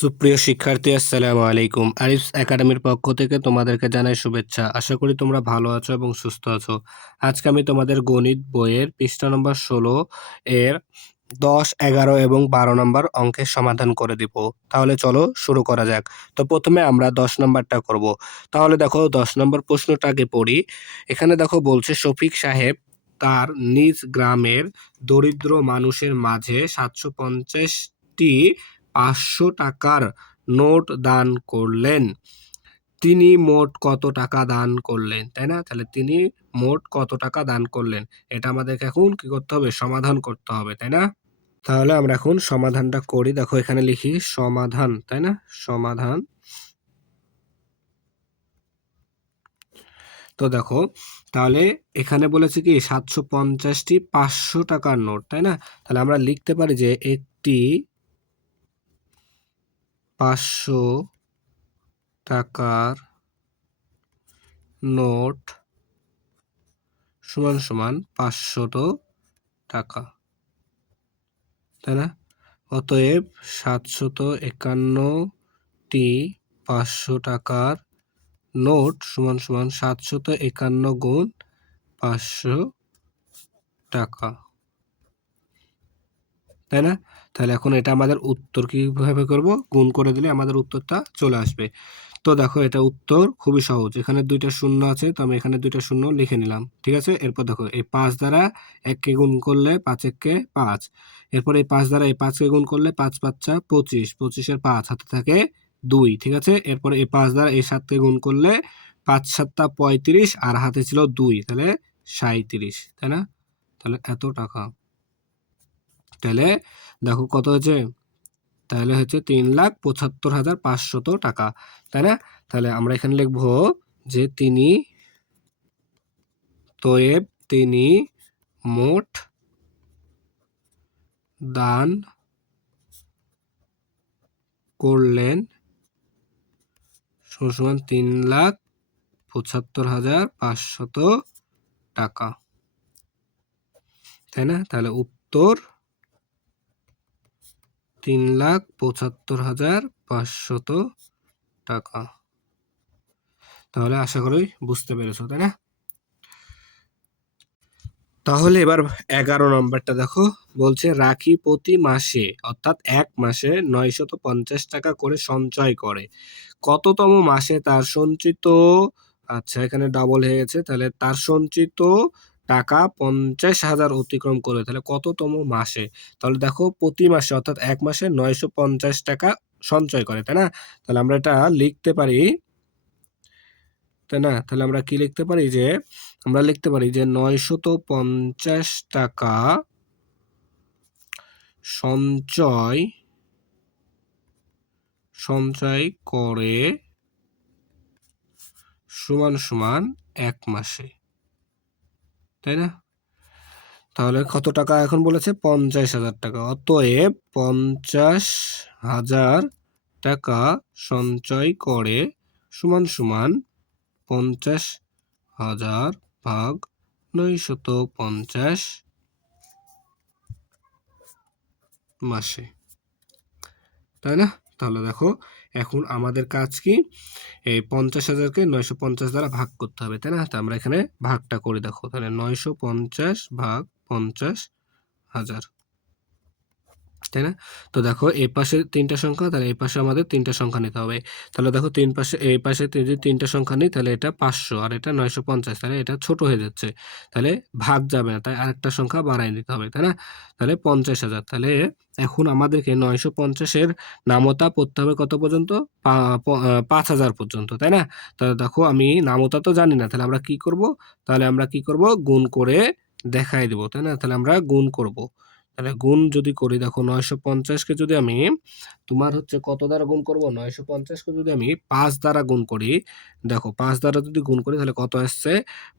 সুপ্রিয় শিক্ষার্থী, আসসালামু আলাইকুম। আরিফস একাডেমির পক্ষ থেকে তোমাদেরকে জানাই শুভেচ্ছা। আশা করি তোমরা ভালো আছো এবং সুস্থ আছো। আজকে আমি তোমাদের গণিত বইয়ের পৃষ্ঠা নম্বর 16 এর 10, 11 এবং 12 নম্বর অঙ্কের সমাধান করে দিব। তাহলে চলো শুরু করা যাক। তো প্রথমে আমরা 10 নম্বরটা করব। তাহলে দেখো 10 নম্বর প্রশ্নটা আগে পড়ি। এখানে দেখো বলছে শফিক সাহেব তার নিজ গ্রামের দরিদ্র মানুষের মাঝে 750টি 500 টাকার নোট দান করলেন। তিনি মোট কত টাকা দান করলেন, তাই না? তাহলে তিনি মোট কত টাকা দান করলেন, এটা আমাদেরকে এখন কি করতে হবে? সমাধান করতে হবে, তাই না? তাহলে আমরা এখন সমাধানটা করি। দেখো এখানে লিখি সমাধান, তাই না? সমাধান। তো দেখো তাহলে এখানে বলেছে কি 750টি 500 টাকার নোট, তাই না? তাহলে আমরা লিখতে পারি যে একটি 500 টাকার নোট সমান সমান 500 টাকা, তাই না? অতএব 751টি 500 টাকার নোট সমান সমান 751 গুণ 500 টাকা, তাই না? তাহলে এখন এটা আমাদের উত্তর কিভাবে করব? গুণ করে দিলে আমাদের উত্তরটা চলে আসবে। তো দেখো এটা উত্তর খুবই সহজ। এখানে দুইটা শূন্য আছে, তো আমি এখানে দুইটা শূন্য লিখে নিলাম, ঠিক আছে? এরপর দেখো এই 5 দ্বারা 1কে গুণ করলে 5 1কে 5, এরপর এই 5 দ্বারা এই 5কে গুণ করলে 5 5 25, 25 এর 5 হাতে থাকে 2, ঠিক আছে? এরপর এই 5 দ্বারা এই 7কে গুণ করলে 5 7 35 আর হাতে ছিল 2, তাহলে 37, তাই না? তাহলে এত টাকা। তাহলে দেখো কত হয়েছে? তাহলে হচ্ছে 3,75,500 টাকা, তাই না? তাহলে আমরা এখানে লিখব যে তিনি মোট দান করলেন সমান 3,75,500 টাকা, তাই না? তাহলে উত্তর 3,75,500 টাকা। তাহলে আশা করি বুঝতে পেরেছো, তাই না? তাহলে এবার 11 নম্বরটা দেখো বলছে রাখি প্রতি মাসে অর্থাৎ এক মাসে 950 টাকা করে সঞ্চয় করে। কততম মাসে তার সঞ্চিত, আচ্ছা এখানে ডাবল হয়ে গেছে, তাহলে তার সঞ্চিত টাকা 50,000 অতিক্রম করে, তাহলে কততম মাসে? তাহলে দেখো প্রতি মাসে অর্থাৎ এক মাসে 950 টাকা সঞ্চয় করে, তাই না? তাহলে আমরা এটা লিখতে পারি, তাই না? তাহলে আমরা কি লিখতে পারি যে আমরা লিখতে পারি যে 950 টাকা সঞ্চয় করে সমান সমান এক মাসে, তাই না? তাহলে কত টাকা এখন বলেছে? 50,000 টাকা। অতএব 50,000 টাকা সঞ্চয় করে সমান সমান 50,000 ভাগ 950 মাসে, তাই না? তাহলে দেখো এখন আমাদের কাজ কি? এই 50,000কে 950 দ্বারা ভাগ করতে হবে, তাই না? তো আমরা এখানে ভাগটা করে দেখো, তাহলে 950 ভাগ 50,000, তাই না? তো দেখো এই পাশে 3টা সংখ্যা, তাহলে এই পাশে আমাদের 3টা সংখ্যা নিতে হবে। তাহলে দেখো তিন পাশে এই পাশে যদি 3টা সংখ্যা নিই তাহলে এটা 500 আর এটা 950, তাহলে এটা ছোট হয়ে যাচ্ছে, তাহলে ভাগ যাবে না, তাই আরেকটা সংখ্যা বাড়াই দিতে হবে, তাই না? তাহলে 50,000। তাহলে এখন আমাদেরকে 950-এর নামতা পড়তে হবে কত পর্যন্ত? 5,000 পর্যন্ত, তাই না? তাহলে দেখো আমি নামতা তো জানি না, তাহলে আমরা কি করব? তাহলে আমরা কি করব? গুণ করে দেখাই দেব, তাই না? তাহলে আমরা গুণ করব। তাহলে গুণ যদি করি, দেখো 950-কে যদি আমি তোমার হচ্ছে কত দ্বারা গুণ করব? 950-কে যদি আমি 5 দ্বারা গুণ করি, দেখো 5 দ্বারা যদি গুণ করি তাহলে কত আসছে?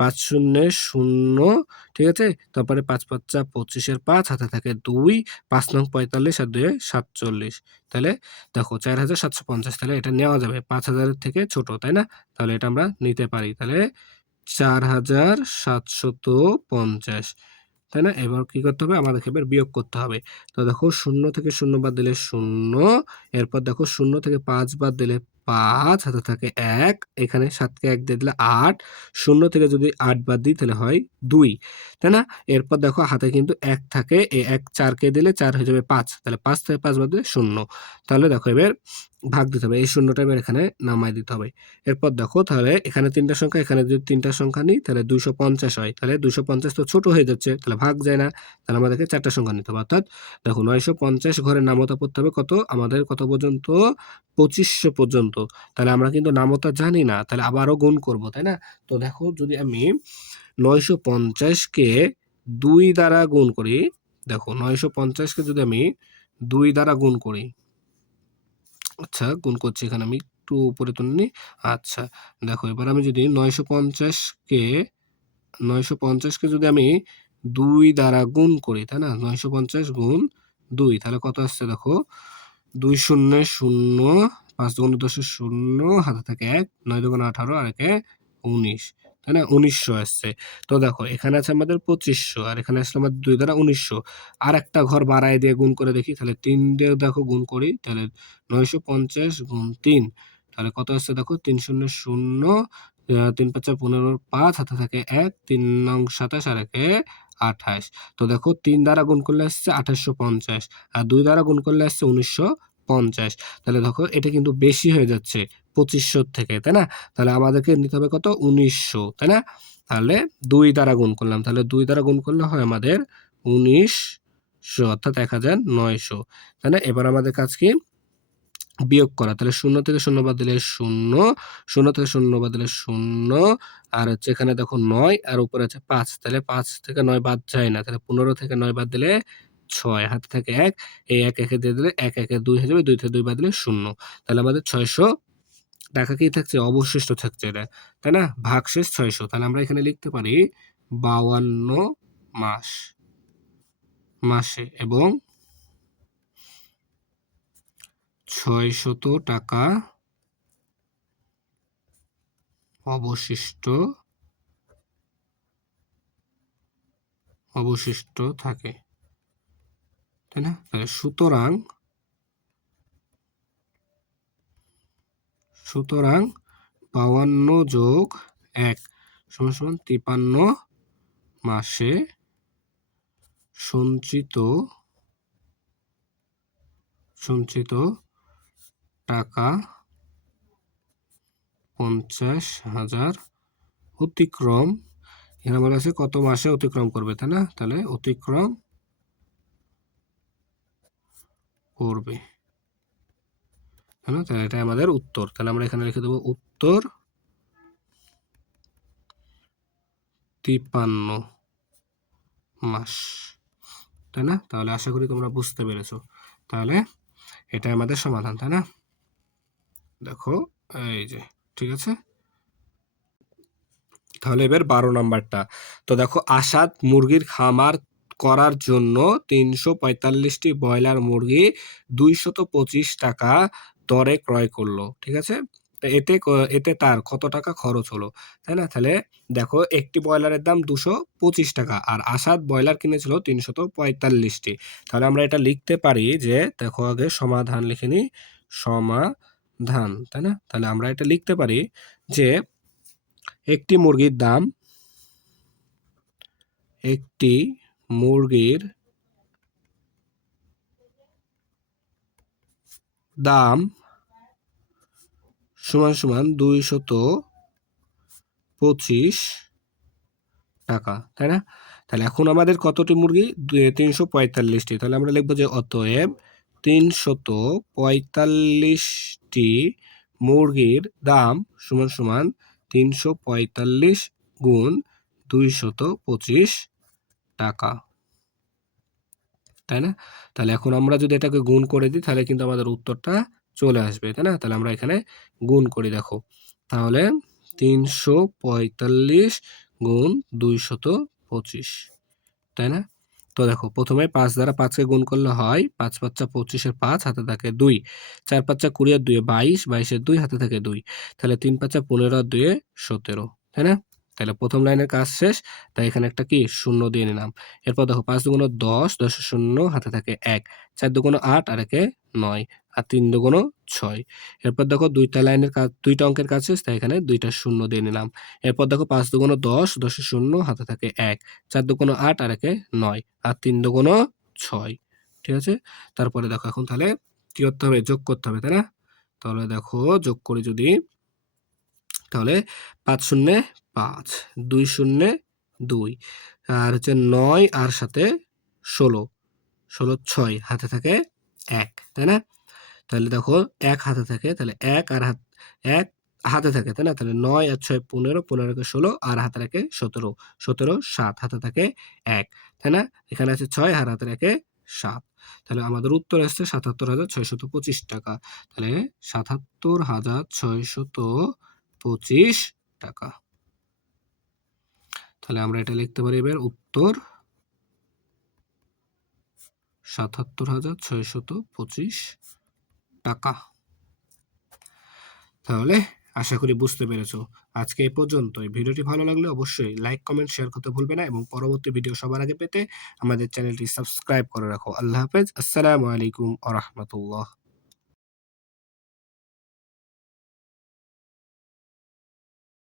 5 শূন্যে 0, ঠিক আছে? তারপরে 5 5 25 এর 5 হাতে থাকে 2, 5 নং 45 আর 2 47, তাহলে দেখো 4,750, তাহলে এটা নেওয়া যাবে 5,000 এর থেকে ছোট, তাই না? তাহলে এটা আমরা নিতে পারি, তাহলে 4,750, তাই না? এবার কি করতে হবে? আমাদেরকে এবার বিয়োগ করতে হবে। তো দেখো 0 থেকে 0 বাদ দিলে 0, এরপর দেখো 0 থেকে 5 বাদ দিলে 5, হাতে থাকে 1, এখানে 7 কে 1 দিয়ে দিলে 8, 0 থেকে যদি 8 বাদ দিই তাহলে হয় 2, তাই না? এরপর দেখো হাতে কিন্তু 1 থাকে, এই 1 4 কে দিলে 4 হয়ে যাবে 5, তাহলে 5 থেকে 5 বাদ দিলে 0। তাহলে দেখো এবার ভাগ দিতে হবে, এই শূন্যটা এবার এখানে নামায় দিতে হবে। এরপর দেখো তাহলে এখানে 3টা সংখ্যা, এখানে যদি 3টা সংখ্যা নিই তাহলে 250 হয়, তাহলে 250 তো ছোট হয়ে যাচ্ছে, তাহলে ভাগ যায় না, তাহলে আমাদেরকে 4টা সংখ্যা নিতে হবে। অর্থাৎ দেখো 950 ঘরের নামতা পড়তে হবে কত আমাদের, কত পর্যন্ত? 2500 পর্যন্ত। তাহলে আমরা কিন্তু নামতা জানি না, তাহলে আবারও গুণ করব, তাই না? তো দেখো যদি আমি 950 কে 2 দ্বারা গুণ করি, দেখো 950 কে যদি আমি 2 দ্বারা গুণ করি, আচ্ছা গুণ করছি, এখানে আমি একটু উপরে তুলে নিই। আচ্ছা দেখো এবার আমি যদি 950 কে যদি আমি 2 দ্বারা গুণ করি, তাই না? 950 গুণ 2, তাহলে কত আসছে দেখো, 2 শূন্য শূন্য, 5 দুগুণে 10 শূন্য, হাতে থাকে 1, 9 দুগুণে 18 আর 1 19, তাই না? 1900 আসছে। তো দেখো এখানে আছে আমাদের 2500, আর এখানে আসলে আমাদের 2 দ্বারা 1900। আর একটা ঘর বাড়ায় দিয়ে গুণ করে দেখি, তাহলে 3 দিয়ে দেখো গুণ করি, তাহলে 950 গুণ 3, তাহলে কত আসছে দেখো, 3 শূন্য শূন্য, 3 5 15, 5 হাতে থাকে 1, 3 নং 27 আর 1 28। তো দেখো 3 দ্বারা গুণ করলে আসছে 2850, আর 2 দ্বারা গুণ করলে আসছে 1950। তাহলে দেখো এটা কিন্তু বেশি হয়ে যাচ্ছে 2500 থেকে, তাই না? তাহলে আমাদেরকে নিতে হবে কত, 1900, তাই না? তাহলে 2 দ্বারা গুণ করলাম, তাহলে 2 দ্বারা গুণ করলে হয় আমাদের 1900, অর্থাৎ 1900, তাই না? এবার আমাদের কাজ কি, বিয়োগ করা। তাহলে 0 থেকে 0 বাদ দিলে 0, 0 থেকে 0 বাদ দিলে 0, আর হচ্ছে এখানে দেখো 9 আর উপরে আছে 5, তাহলে 5 থেকে 9 বাদ যায় না, তাহলে 15 থেকে 9 বাদ দিলে 6, হাতে থাকে 1, এই 1 একে দিয়ে দিলে 1 1 2 হয়ে যাবে, 2 থেকে 2 বাদ দিলে 0। তাহলে আমাদের 600 টাকা কি থাকছে, অবশিষ্ট থাকছে এটা, তাই না? ভাগশেষ 600। তাহলে আমরা এখানে লিখতে পারি 52 মাসে এবং 600 টাকা অবশিষ্ট থাকে, তাই না? তাহলে সুতরাং 52 যোগ 1 সমান সমান 53 মাসে সঞ্চিত টাকা 50,000 অতিক্রম, এখানে বলা আছে কত মাসে অতিক্রম করবে, তাই না? তাহলে অতিক্রম করবে, তাই না? তাহলে এটা আমাদের উত্তর। তাহলে আমরা এখানে লিখে দেবো উত্তর 53 মাস, তাই না? তাহলে আশা করি তোমরা বুঝতে পেরেছো। তাহলে এটা আমাদের সমাধান, তাই না? দেখো এই যে, ঠিক আছে। তাহলে এবার 12 নাম্বারটা। তো দেখো আসাদ মুরগির খামার করার জন্য 345টি ব্রয়লার মুরগি 225 টাকা দরে ক্রয় করলো, ঠিক আছে? তো এতে তার কত টাকা খরচ হলো, তাই না? তাহলে দেখো একটি ব্রয়লারের দাম 225 টাকা, আর আসাদ ব্রয়লার কিনেছিল 345টি। তাহলে আমরা এটা লিখতে পারি যে, দেখো আগে সমাধান লিখে নিই, সমাধান, তাই না? তাহলে আমরা এটা লিখতে পারি যে একটি মুরগির দাম সমান সমান 225 টাকা, তাই না? তাহলে এখন আমাদের কতটি মুরগি, 345টি। তাহলে আমরা লিখবো যে অতএব 345টি মুরগির দাম সমান সমান 345 গুণ 225 টাকা, তাই না? তাহলে এখন আমরা যদি এটাকে গুণ করে দিই তাহলে কিন্তু আমাদের উত্তরটা চলে আসবে, তাই না? তাহলে আমরা এখানে গুণ করি, দেখো তাহলে 345 গুণ 225, তাই না? তো দেখো প্রথমে 5 দ্বারা 5কে গুণ করলে হয় 5 5 25 এর 5, হাতে থাকে 2, 4 5 20 আর 2 22, 22 এর 2 হাতে থাকে 2, তাহলে 3 5 15 আর 2 17, তাই না? তাহলে প্রথম লাইনের কাজ শেষ, তাই এখানে একটা কি শূন্য দিয়ে নিলাম। এরপর দেখো 5 দুগুণ 10, 10 এর শূন্য হাতে থাকে 1, 4 দুগুণ 8 আর 1 9, আর 3 দুগুণ 6। এরপর দেখো দুইটা অঙ্কের কাজ শেষ, তাই এখানে দুইটা শূন্য দিয়ে নিলাম। এরপর দেখো 5 দুগুণ 10, 10 এর শূন্য হাতে থাকে 1, 4 দুগুণ 8 আর 1 9, আর 3 দুগুণ 6। ঠিক আছে? তারপরে দেখো এখন তাহলে কি করতে হবে? যোগ করতে হবে, তাই না? তাহলে দেখো যোগ করি যদি, তাহলে 5 শূন্যে 5, 2 শূন্যে 2, আর হচ্ছে 9 আর সাথে 16, 16 6 হাতে থাকে 1, তাই না? তাহলে দেখো 1 হাতে থাকে, তাহলে 1 হাতে থাকে, তাই না? তাহলে 9 আর 6 15, 15 কে 16 আর হাতে রাখে 17, 17 7 হাতে থাকে 1, তাই না? এখানে আছে 6 আর হাতে রাখে 7। তাহলে আমাদের উত্তর আসছে ৭৭,৬২৫ টাকা। তাহলে ৭৭,৬২৫ টাকা। তাহলে আমরা এটা লিখতে পারি এবার উত্তর ৭৭,৬২৫ টাকা। তাহলে আশা করি বুঝতে পেরেছো। আজকে এই পর্যন্তই। ভিডিওটি ভালো লাগলে অবশ্যই লাইক, কমেন্ট, শেয়ার করতে ভুলবে না এবং পরবর্তী ভিডিও সবার আগে পেতে আমাদের চ্যানেলটি সাবস্ক্রাইব করে রাখো। আল্লাহ হাফেজ। আসসালামু আলাইকুম ওয়া রাহমাতুল্লাহ।